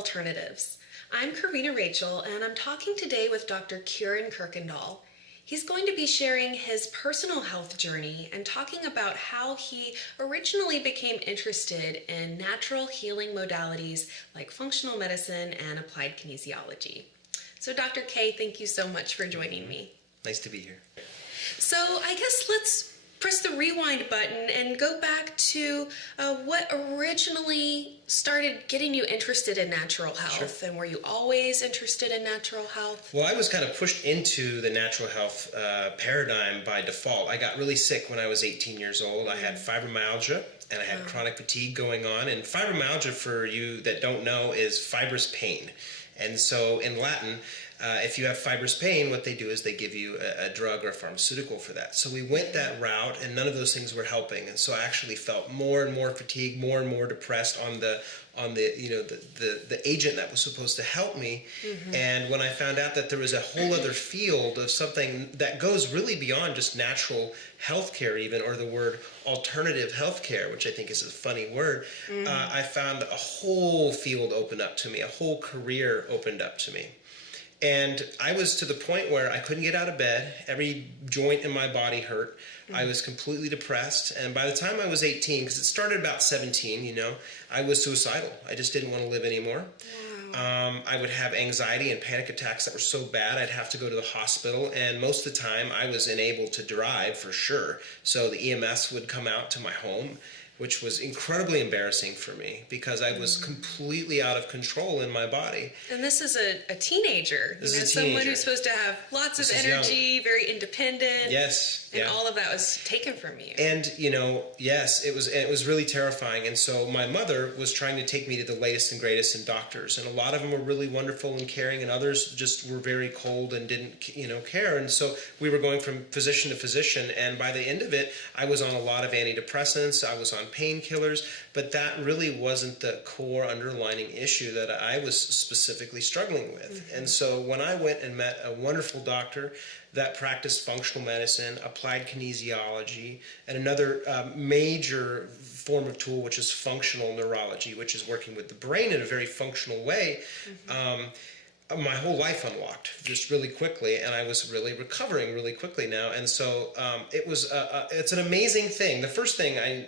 alternatives. I'm Karina Rachel, and I'm talking today with Dr. Kieran Kuykendall. He's going to be sharing his personal health journey and talking about how he originally became interested in natural healing modalities like functional medicine and applied kinesiology. So Dr. K, thank you so much for joining me. Nice to be here. So I guess let's press the rewind button and go back to what originally started getting you interested in natural health. Sure. And were you always interested in natural health? Well, I was kind of pushed into the natural health paradigm by default. I got really sick when I was 18 years old. I had fibromyalgia and I had chronic fatigue going on. And fibromyalgia, for you that don't know, is fibrous pain. And so in Latin, if you have fibrous pain, what they do is they give you a drug or a pharmaceutical for that. So we went that route, and none of those things were helping. And so I actually felt more and more fatigued, more and more depressed on the agent that was supposed to help me. And when I found out that there was a whole other field of something that goes really beyond just natural healthcare, even, or the word alternative healthcare, which I think is a funny word, I found a whole field opened up to me, a whole career opened up to me. And I was to the point where I couldn't get out of bed. Every joint in my body hurt. I was completely depressed. And by the time I was 18, because it started about 17, you know, I was suicidal. I just didn't want to live anymore. Wow. I would have anxiety and panic attacks that were so bad I'd have to go to the hospital. And most of the time I was unable to drive, for sure. So the EMS would come out to my home, which was incredibly embarrassing for me because I was completely out of control in my body. And this is a teenager, someone who's supposed to have lots of energy, very independent. Yes. And all of that was taken from you. And, you know, yes, it was really terrifying. And so my mother was trying to take me to the latest and greatest in doctors. And a lot of them were really wonderful and caring, and others just were very cold and didn't, you know, care. And so we were going from physician to physician. And by the end of it, I was on a lot of antidepressants. I was on painkillers. But that really wasn't the core underlying issue that I was specifically struggling with. And so when I went and met a wonderful doctor that practiced functional medicine, applied kinesiology, and another major form of tool, which is functional neurology, which is working with the brain in a very functional way, my whole life unlocked just really quickly, and I was really recovering really quickly now. And so it's an amazing thing. The first thing I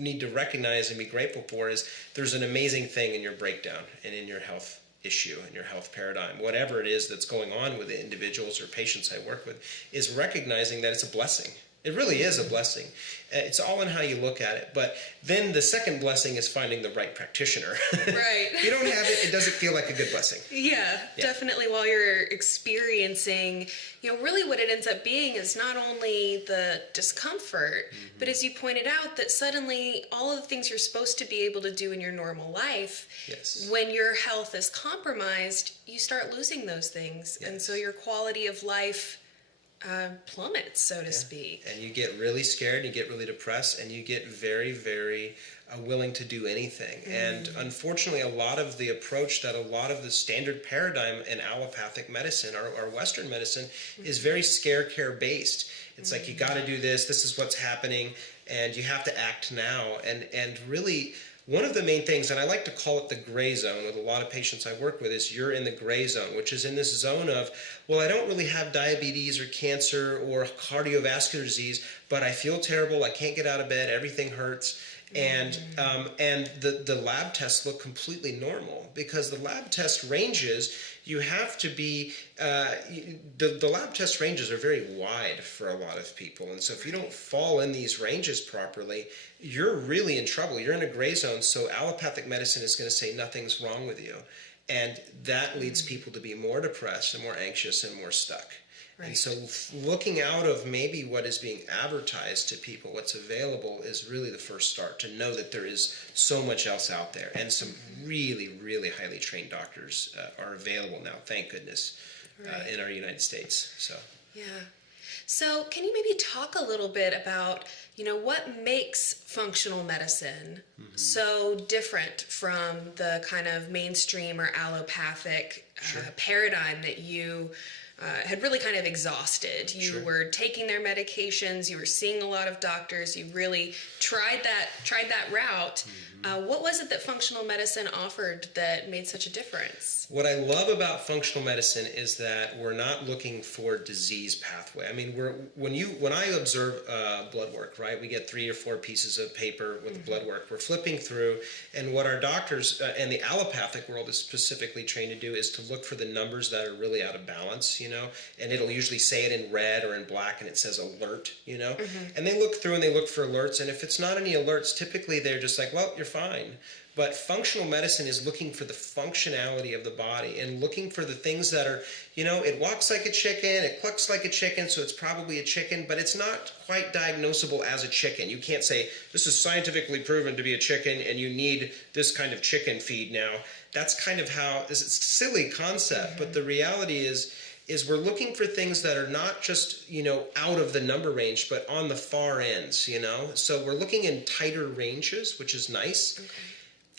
need to recognize and be grateful for is there's an amazing thing in your breakdown and in your health issue and your health paradigm, whatever it is that's going on with the individuals or patients I work with, is recognizing that it's a blessing. It really is a blessing. It's all in how you look at it. But then the second blessing is finding the right practitioner. Right. If you don't have it, it doesn't feel like a good blessing. Yeah, definitely. While you're experiencing, you know, really what it ends up being is not only the discomfort, but as you pointed out, that suddenly all of the things you're supposed to be able to do in your normal life, when your health is compromised, you start losing those things. And so your quality of life plummets, so to speak. And you get really scared, you get really depressed, and you get very, very willing to do anything. And unfortunately, a lot of the approach that a lot of the standard paradigm in allopathic medicine or Western medicine is very scare care based. It's like, you got to do this, this is what's happening, and you have to act now. And really, one of the main things, and I like to call it the gray zone with a lot of patients I work with, is you're in the gray zone, which is in this zone of, well, I don't really have diabetes or cancer or cardiovascular disease, but I feel terrible, I can't get out of bed, everything hurts. And the lab tests look completely normal, because the lab test ranges, you have to be, the lab test ranges are very wide for a lot of people. And so if you don't fall in these ranges properly, you're really in trouble. You're in a gray zone. So allopathic medicine is going to say nothing's wrong with you. And that leads people to be more depressed and more anxious and more stuck. Right. And so looking out of maybe what is being advertised to people, what's available, is really the first start, to know that there is so much else out there. And some really, really highly trained doctors are available now, thank goodness, in our United States. So. Yeah. So can you maybe talk a little bit about, you know, what makes functional medicine so different from the kind of mainstream or allopathic paradigm that you had really kind of exhausted. You Sure. were taking their medications, you were seeing a lot of doctors, you really tried that route. What was it that functional medicine offered that made such a difference? What I love about functional medicine is that we're not looking for disease pathway. I mean, when I observe blood work, right? We get 3 or 4 pieces of paper with blood work. We're flipping through, and what our doctors and the allopathic world is specifically trained to do is to look for the numbers that are really out of balance, and it'll usually say it in red or in black, and it says alert, and they look through and they look for alerts, and if it's not any alerts, typically they're just like, well, you're fine. But functional medicine is looking for the functionality of the body and looking for the things that are, it walks like a chicken, it clucks like a chicken, so it's probably a chicken, but it's not quite diagnosable as a chicken. You can't say, this is scientifically proven to be a chicken and you need this kind of chicken feed now. That's kind of how, it's a silly concept, but the reality is we're looking for things that are not just, out of the number range, but on the far ends, So we're looking in tighter ranges, which is nice. Okay.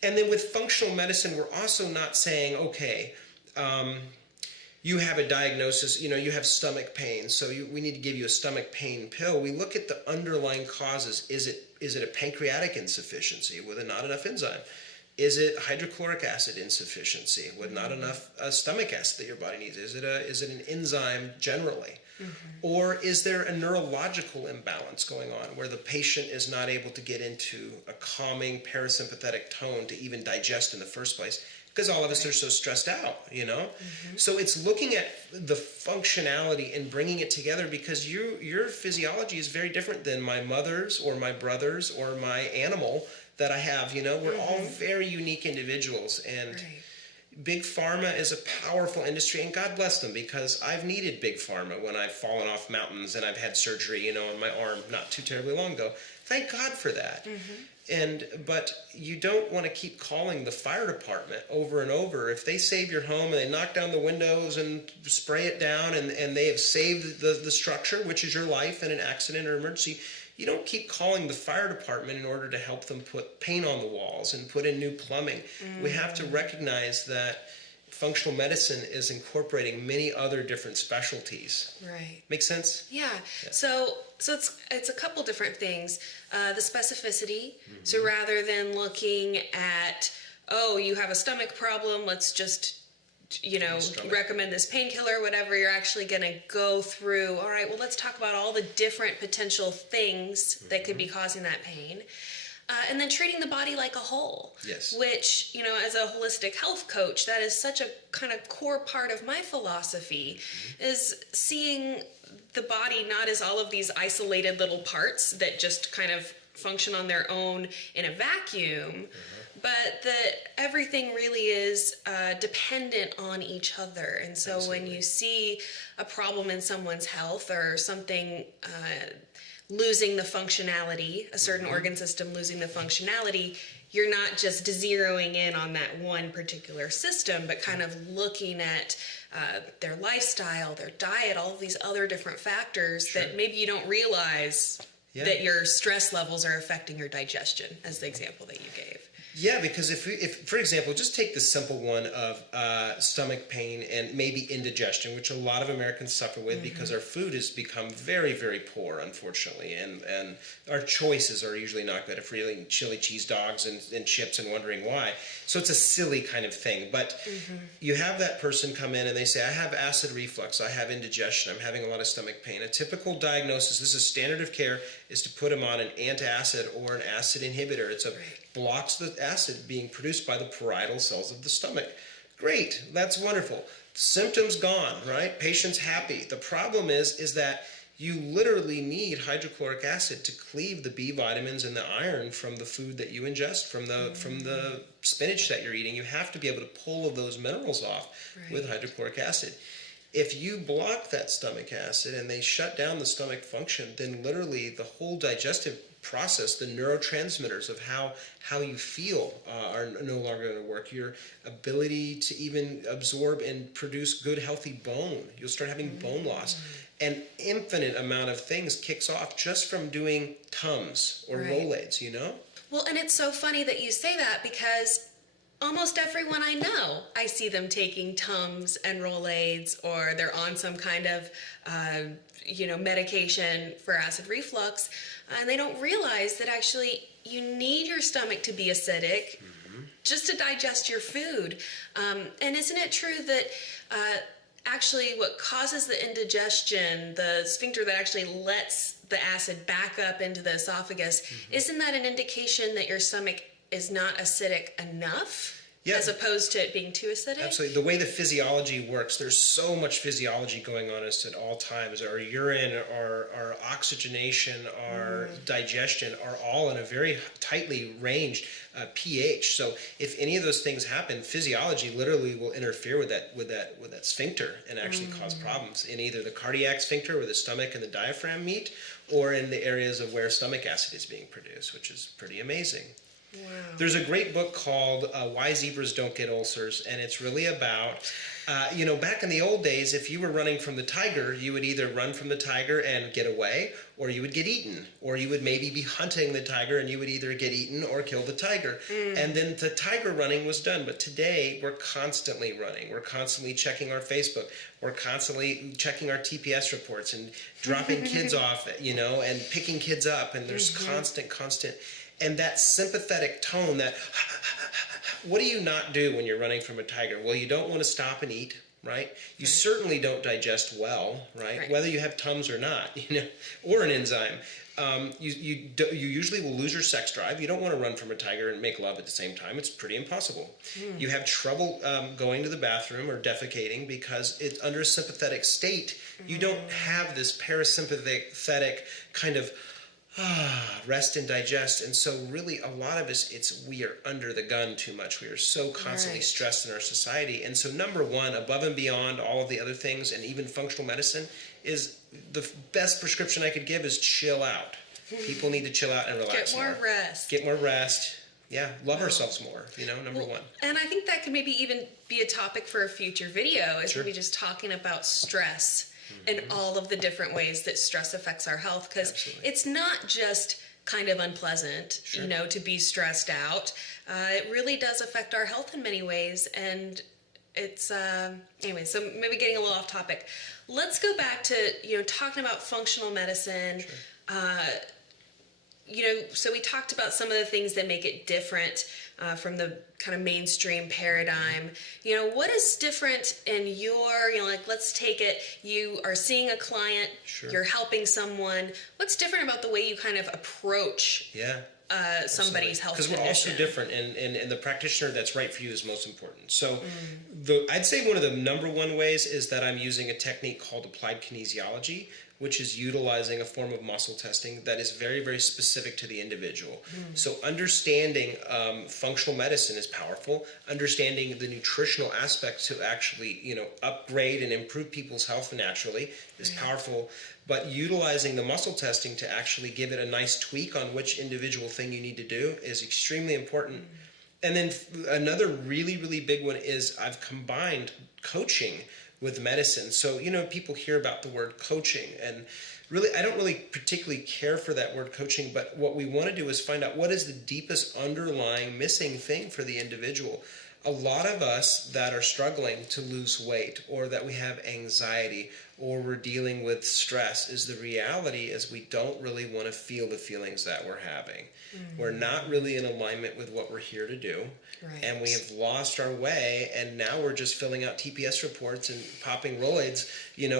And then with functional medicine, we're also not saying, okay, you have a diagnosis, you have stomach pain, so we need to give you a stomach pain pill. We look at the underlying causes. Is it a pancreatic insufficiency with not enough enzyme? Is it hydrochloric acid insufficiency with not enough stomach acid that your body needs? Is it an enzyme generally? Or is there a neurological imbalance going on where the patient is not able to get into a calming parasympathetic tone to even digest in the first place? Because all of us are so stressed out, So it's looking at the functionality and bringing it together, because your physiology is very different than my mother's or my brother's or my animal that I have, We're all very unique individuals, and Big Pharma is a powerful industry, and God bless them, because I've needed Big Pharma when I've fallen off mountains and I've had surgery, on my arm not too terribly long ago. Thank God for that. But you don't want to keep calling the fire department over and over. If they save your home and they knock down the windows and spray it down and they have saved the structure, which is your life in an accident or emergency, you don't keep calling the fire department in order to help them put paint on the walls and put in new plumbing. We have to recognize that functional medicine is incorporating many other different specialties. Right. Make sense? Yeah. So it's a couple different things. The specificity. So rather than looking at, you have a stomach problem, let's just recommend this painkiller, whatever, you're actually going to go through, all right, well, let's talk about all the different potential things that could be causing that pain. And then treating the body like a whole. Yes. Which, as a holistic health coach, that is such a kind of core part of my philosophy, is seeing the body not as all of these isolated little parts that just kind of function on their own in a vacuum, but that everything really is dependent on each other. And so when you see a problem in someone's health or something losing the functionality, a certain organ system losing the functionality, you're not just zeroing in on that one particular system, but kind of looking at their lifestyle, their diet, all of these other different factors that maybe you don't realize that your stress levels are affecting your digestion, as the example that you gave. Yeah, because if for example, just take the simple one of stomach pain and maybe indigestion, which a lot of Americans suffer with because our food has become very, very poor, unfortunately, and our choices are usually not good if we're eating chili cheese dogs and chips and wondering why. So it's a silly kind of thing. But you have that person come in and they say, I have acid reflux, I have indigestion, I'm having a lot of stomach pain. A typical diagnosis, this is standard of care, is to put them on an antacid or an acid inhibitor. It's blocks the acid being produced by the parietal cells of the stomach. Great, that's wonderful. Symptoms gone, right? Patient's happy. The problem is that you literally need hydrochloric acid to cleave the B vitamins and the iron from the food that you ingest, from the spinach that you're eating. You have to be able to pull those minerals off with hydrochloric acid. If you block that stomach acid and they shut down the stomach function, then literally the whole digestive process, the neurotransmitters of how you feel are no longer going to work. Your ability to even absorb and produce good, healthy bone. You'll start having bone loss. An infinite amount of things kicks off just from doing Tums or Rolaids, Well, and it's so funny that you say that, because almost everyone I know, I see them taking Tums and Rolaids, or they're on some kind of, medication for acid reflux, and they don't realize that actually you need your stomach to be acidic just to digest your food. And isn't it true that actually what causes the indigestion, the sphincter that actually lets the acid back up into the esophagus, isn't that an indication that your stomach is not acidic enough? Yeah. As opposed to it being too acidic? Absolutely. The way the physiology works, there's so much physiology going on us at all times. Our urine, our oxygenation, our digestion are all in a very tightly ranged pH. So if any of those things happen, physiology literally will interfere with that sphincter and actually cause problems in either the cardiac sphincter where the stomach and the diaphragm meet, or in the areas of where stomach acid is being produced, which is pretty amazing. Wow. There's a great book called Why Zebras Don't Get Ulcers, and it's really about, back in the old days, if you were running from the tiger, you would either run from the tiger and get away, or you would get eaten, or you would maybe be hunting the tiger and you would either get eaten or kill the tiger. And then the tiger running was done. But today, we're constantly running. We're constantly checking our Facebook. We're constantly checking our TPS reports and dropping kids off, and picking kids up, and there's constant. And that sympathetic tone, that what do you not do when you're running from a tiger? Well, you don't want to stop and eat, right? You certainly don't digest well, right? Whether you have Tums or not, or an enzyme. You usually will lose your sex drive. You don't want to run from a tiger and make love at the same time. It's pretty impossible. You have trouble going to the bathroom or defecating because it's under a sympathetic state. You don't have this parasympathetic kind of rest and digest. And so really a lot of us, we are under the gun too much. We are so constantly stressed in our society. And so number one, above and beyond all of the other things, and even functional medicine, is the best prescription I could give is chill out. People need to chill out and relax more. Get more rest. Yeah, love ourselves more, number one. And I think that could maybe even be a topic for a future video, is maybe just talking about stress and all of the different ways that stress affects our health, because it's not just kind of unpleasant, to be stressed out. It really does affect our health in many ways, and it's anyway, so maybe getting a little off topic. Let's go back to talking about functional medicine. So we talked about some of the things that make it different from the kind of mainstream paradigm. What is different in your, let's take it, you are seeing a client, you're helping someone. What's different about the way you kind of approach somebody's health condition? Because we're also different, and the practitioner that's right for you is most important. So I'd say one of the number one ways is that I'm using a technique called applied kinesiology, which is utilizing a form of muscle testing that is very, very specific to the individual. So understanding functional medicine is powerful. Understanding the nutritional aspects to actually, upgrade and improve people's health naturally is powerful. But utilizing the muscle testing to actually give it a nice tweak on which individual thing you need to do is extremely important. And then another really, really big one is I've combined coaching with medicine. So, people hear about the word coaching, and really, I don't really particularly care for that word coaching, but what we want to do is find out what is the deepest underlying missing thing for the individual. A lot of us that are struggling to lose weight, or that we have anxiety, or we're dealing with stress, is the reality is we don't really want to feel the feelings that we're having. We're not really in alignment with what we're here to do. And we have lost our way, and now we're just filling out TPS reports and popping Rolaids,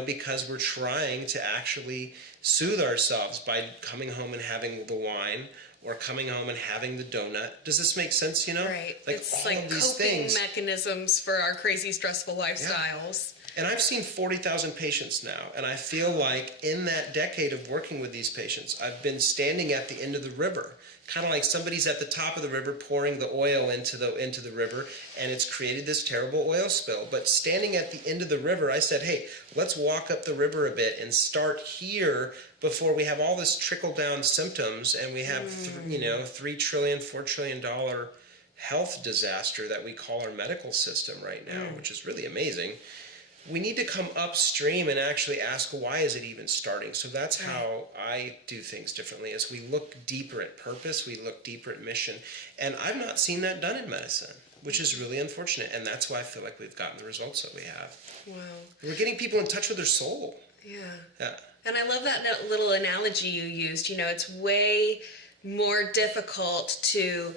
because we're trying to actually soothe ourselves by coming home and having the wine, or coming home and having the donut. Does this make sense, Right. It's all like these coping things. mechanisms for our crazy, stressful lifestyles. And I've seen 40,000 patients now, and I feel like in that decade of working with these patients, I've been standing at the end of the river, kind of like somebody's at the top of the river pouring the oil into the river, and it's created this terrible oil spill. But standing at the end of the river, I said, hey, let's walk up the river a bit and start here before we have all this trickle-down symptoms, and we have, $3 trillion, $4 trillion health disaster that we call our medical system right now, which is really amazing. We need to come upstream and actually ask, why is it even starting? So that's how I do things differently, is we look deeper at purpose, we look deeper at mission. And I've not seen that done in medicine. which is really unfortunate. And that's why I feel like we've gotten the results that we have. Wow. We're getting people in touch with their soul. Yeah. Yeah. And I love that little analogy you used. It's way more difficult to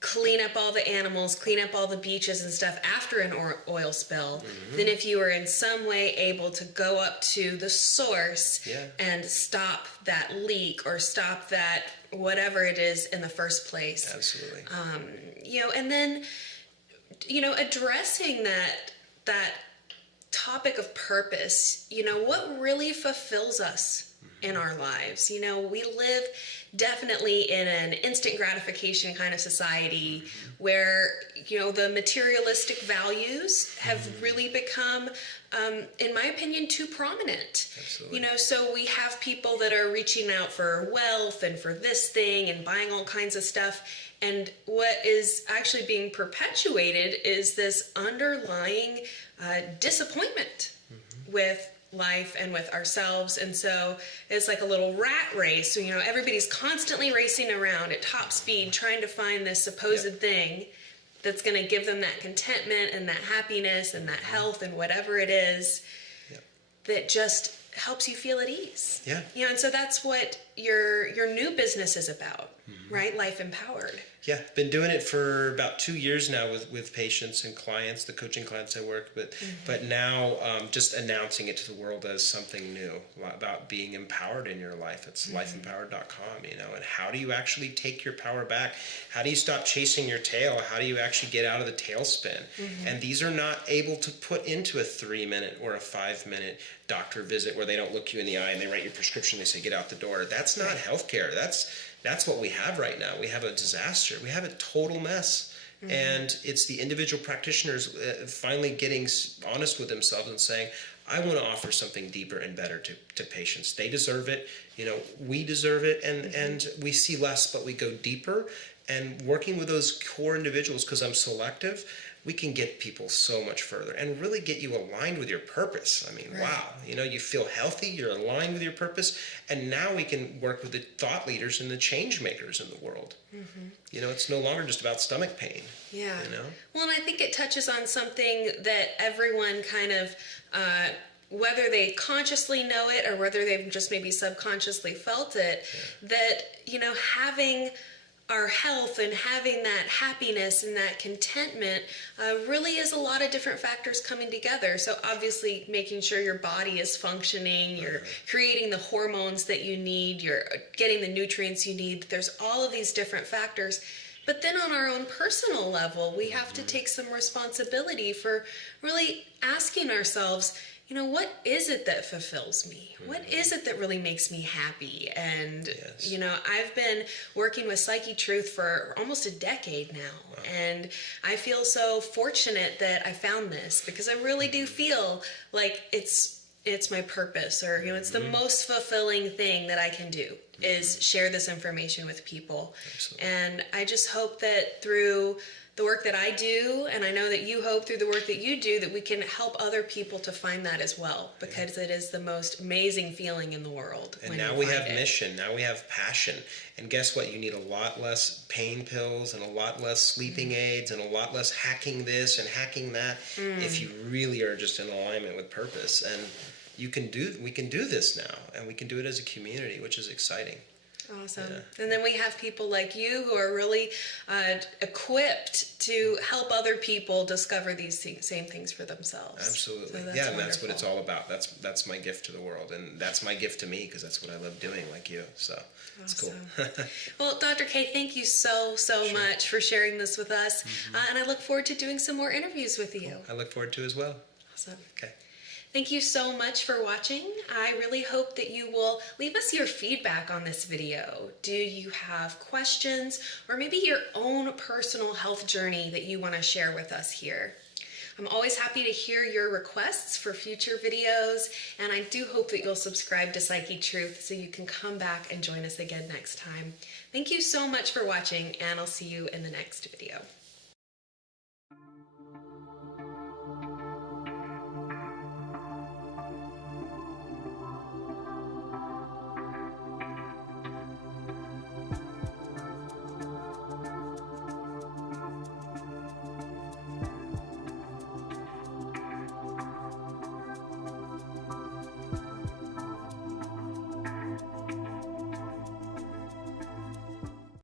clean up all the animals, clean up all the beaches and stuff after an oil spill than if you were in some way able to go up to the source and stop that leak or stop that whatever it is in the first place. Absolutely. And then, addressing that topic of purpose, what really fulfills us in our lives. We live definitely in an instant gratification kind of society where, the materialistic values have really become, in my opinion, too prominent. Absolutely. So we have people that are reaching out for wealth and for this thing and buying all kinds of stuff. And what is actually being perpetuated is this underlying disappointment with life and with ourselves. And so it's like a little rat race. So, everybody's constantly racing around at top speed trying to find this supposed thing that's going to give them that contentment and that happiness and that health and whatever it is that just helps you feel at ease. Yeah. And so that's what your new business is about, right? Life Empowered. Yeah, been doing it for about 2 years now with patients and clients, the coaching clients I work with, but now just announcing it to the world as something new about being empowered in your life. It's lifeempowered.com, and how do you actually take your power back? How do you stop chasing your tail? How do you actually get out of the tailspin? And these are not able to put into a 3-minute or a 5-minute doctor visit where they don't look you in the eye and they write your prescription, they say get out the door. That's not healthcare. That's what we have right now. We have a disaster. We have a total mess. And it's the individual practitioners finally getting honest with themselves and saying, I want to offer something deeper and better to patients. They deserve it. We deserve it. And we see less, but we go deeper. And working with those core individuals, because I'm selective, we can get people so much further and really get you aligned with your purpose. I mean, wow, you feel healthy, you're aligned with your purpose, and now we can work with the thought leaders and the change makers in the world. It's no longer just about stomach pain. Yeah. Well, and I think it touches on something that everyone kind of, whether they consciously know it or whether they've just maybe subconsciously felt it, that, having our health and having that happiness and that contentment really is a lot of different factors coming together. So obviously making sure your body is functioning, you're creating the hormones that you need, you're getting the nutrients you need. There's all of these different factors. But then on our own personal level, we have to take some responsibility for really asking ourselves, what is it that fulfills me? What is it that really makes me happy? And, I've been working with Psyche Truth for almost a decade now. And I feel so fortunate that I found this because I really do feel like it's my purpose, or, it's the most fulfilling thing that I can do is share this information with people. Absolutely. And I just hope that through the work that I do, and I know that you hope through the work that you do, that we can help other people to find that as well, because it is the most amazing feeling in the world. And now we have mission, now we have passion, and guess what? You need a lot less pain pills and a lot less sleeping aids and a lot less hacking this and hacking that if you really are just in alignment with purpose. And we can do this now, and we can do it as a community, which is exciting. Awesome. Yeah. And then we have people like you who are really equipped to help other people discover these same things for themselves. Absolutely. So and that's what it's all about. That's my gift to the world, and that's my gift to me because that's what I love doing, like you. So it's cool. Well, Dr. K, thank you so much for sharing this with us, and I look forward to doing some more interviews with you. I look forward to as well. Awesome. Okay. Thank you so much for watching. I really hope that you will leave us your feedback on this video. Do you have questions or maybe your own personal health journey that you want to share with us here? I'm always happy to hear your requests for future videos, and I do hope that you'll subscribe to Psyche Truth so you can come back and join us again next time. Thank you so much for watching, and I'll see you in the next video.